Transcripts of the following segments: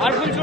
আর বলছো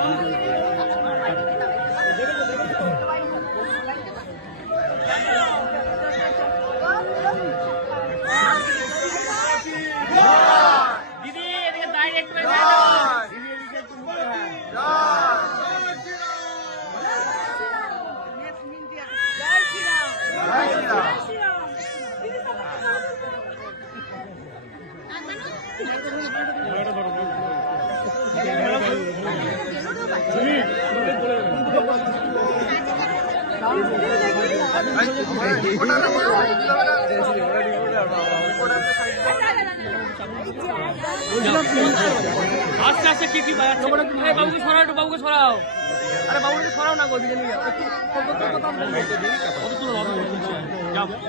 আস্তে আস্তে কি কি বাজাচ্ছে? এই বাবুকে সরাও একটু বাবুকে সরাও। আরে বাবুকে সরাও না গো দিকে নিয়ে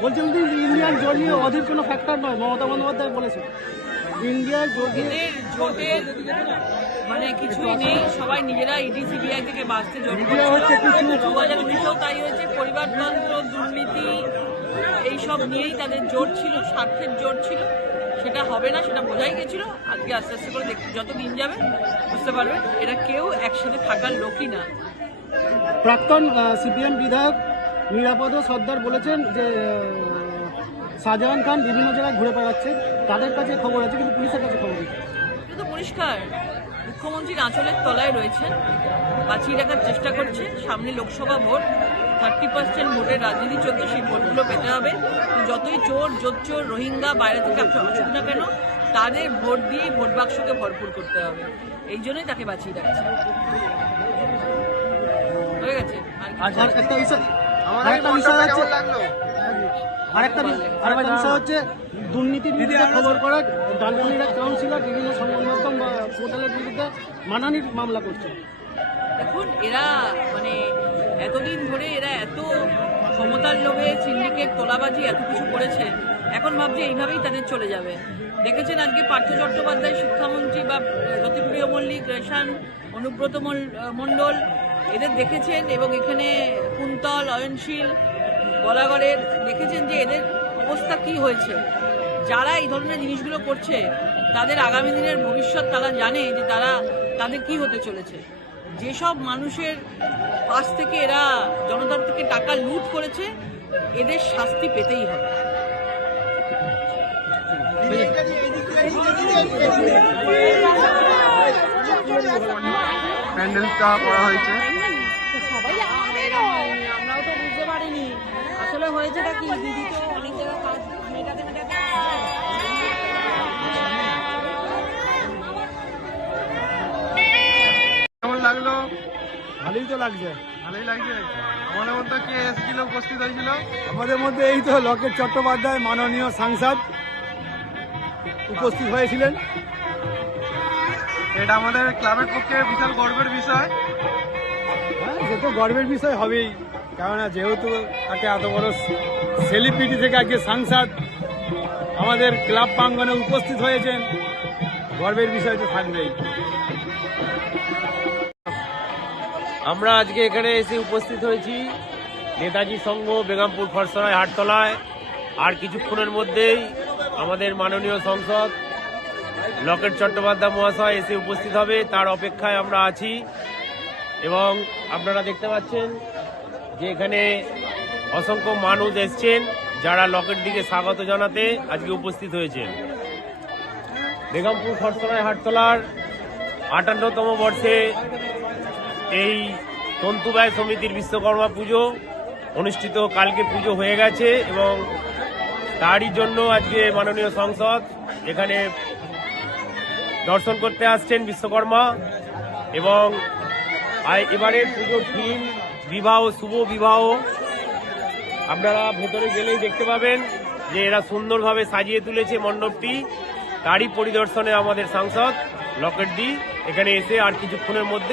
বলছেন যে ইন্ডিয়ান জোট নিয়ে অধীর কোনো ফ্যাক্টর নয় মমতা বন্দ্যোপাধ্যায় বলেছেন ইন্ডিয়ার জোট নিয়ে জোটের মানে কিছুই নেই সবাই নিজেরা ইডি সিবিআই থেকে বাঁচতে হাজার উনিশেও তাই হয়েছে পরিবারতন্ত্র দুর্নীতি এইসব নিয়েই তাদের জোর ছিল স্বার্থের জোর ছিল। সেটা হবে না সেটা বোঝাই গেছিল। আজকে আস্তে আস্তে করে যত দিন যাবে বুঝতে পারবেন এরা কেউ একসাথে থাকার লোকই না। প্রাক্তন সিপিএম বিধায়ক নিরাপদ সর্দার বলেছেন যে শাহজাহান খান বিভিন্ন জায়গায় ঘুরে বেড়াচ্ছে। তাদের কাছে খবর আছে কিন্তু পুলিশের কাছে খবর নেই। এটা তো পরিষ্কার। মুখ্যমন্ত্রীর আঁচলের তলায় রয়েছেন। বাঁচিয়ে রাখার চেষ্টা করছে। সামনে লোকসভা ভোট। থার্টি পার্সেন্ট ভোটের রাজনীতি চলছে সেই ভোটগুলো পেতে হবে। যতই চোর জোচ্চোর রোহিঙ্গা বাইরে থেকে আসুক আসুক না কেন তাদের ভোট দিয়েই ভোট বাক্সকে ভরপুর করতে হবে। এই জন্যই তাকে বাঁচিয়ে রাখছে। হয়ে গেছে? আর? আর একটা বিষয় আরেকটা আরেকটা বিষয় হচ্ছে দুর্নীতির বিরুদ্ধে খবর করা ডানকুনির কাউন্সিলর বিভিন্ন সংবাদ মাধ্যম বা পোর্টালের বিরুদ্ধে মানানির মামলা করছে। দেখুন এরা মানে এতদিন ধরে এরা এত ক্ষমতার লোভে সিন্ডিকেট তোলাবাজি এত কিছু করেছে এখন ভাবছে এইভাবেই তাদের চলে যাবে। দেখেছেন আজকে পার্থ চট্টোপাধ্যায় শিক্ষামন্ত্রী বা রতিপ্রিয় মল্লিক রেশান অনুব্রত মণ্ডল এদের দেখেছেন এবং এখানে কুন্তল অয়নশীল বলাগড়ের দেখেছেন যে এদের অবস্থা কি হয়েছে? যারা এই ধরনের জিনিসগুলো করছে তাদের আগামী দিনের ভবিষ্যৎ তারা জানে যে তারা তাদের কি হতে চলেছে। যেসব মানুষের পাশ থেকে এরা জনতার থেকে টাকা লুট করেছে এদের শাস্তি পেতেই হবে। প্যান্ডেলটা করা হয়েছে। সবাই পারিনি। আসলে হয়েছেটা কি? দিদি তো অনেক জায়গায় কাজ মেটাতে মেটাতে কেমন লাগল? ভালোই তো লাগছে। ভালোই লাগছে? আমাদের মধ্যে কে এসেছিল উপস্থিত হয়েছিল? আমাদের মধ্যে এই তো লকেট চট্টোপাধ্যায় মাননীয় সাংসদ উপস্থিত হয়েছিলেন। এটা আমাদের ক্লাবের পক্ষে বিশাল গর্বের বিষয়। হ্যাঁ সে তো গর্বের বিষয় হবেই। কেননা যেহেতু তাকে এত বড় সেলিব্রিটি থেকে আজকে সাংসদ আমাদের ক্লাব প্রাঙ্গনে উপস্থিত হয়েছেন, গর্বের বিষয় তো থাকবেই। আমরা আজকে এখানে এসে উপস্থিত হয়েছি নেতাজি সংঘ, বেগমপুর খরসরায় হাটতলায়। আর কিছুক্ষণের মধ্যেই আমাদের মাননীয় সংসদ, লকেট চট্টোপাধ্যায় মহাশয় এসে উপস্থিত হবে। তার অপেক্ষায় আমরা আছি। এবং আপনারা দেখতে পাচ্ছেন যে এখানে অসংখ্য মানুষ এসছেন, যারা লকেট দিকে স্বাগত জানাতে আজকে উপস্থিত হয়েছেন। বেগমপুর খরসরায় হাটতলার আটান্নতম বর্ষে এই তন্তুবায় সমিতির বিশ্বকর্মা পুজো অনুষ্ঠিত, কালকে পুজো হয়ে গেছে এবং তারই জন্য আজকে মাননীয় সংসদ এখানে দর্শন করতে আসছেন বিশ্বকর্মা এবং এবারের পুজোর থিম বিবাহ, শুভ বিবাহ। আপনারা ভেতরে গেলেই দেখতে পাবেন যে এরা সুন্দরভাবে সাজিয়ে তুলেছে মণ্ডপটি। তারই পরিদর্শনে আমাদের সাংসদ, লকেট দি, এখানে এসে আর কিছুক্ষণের মধ্যেই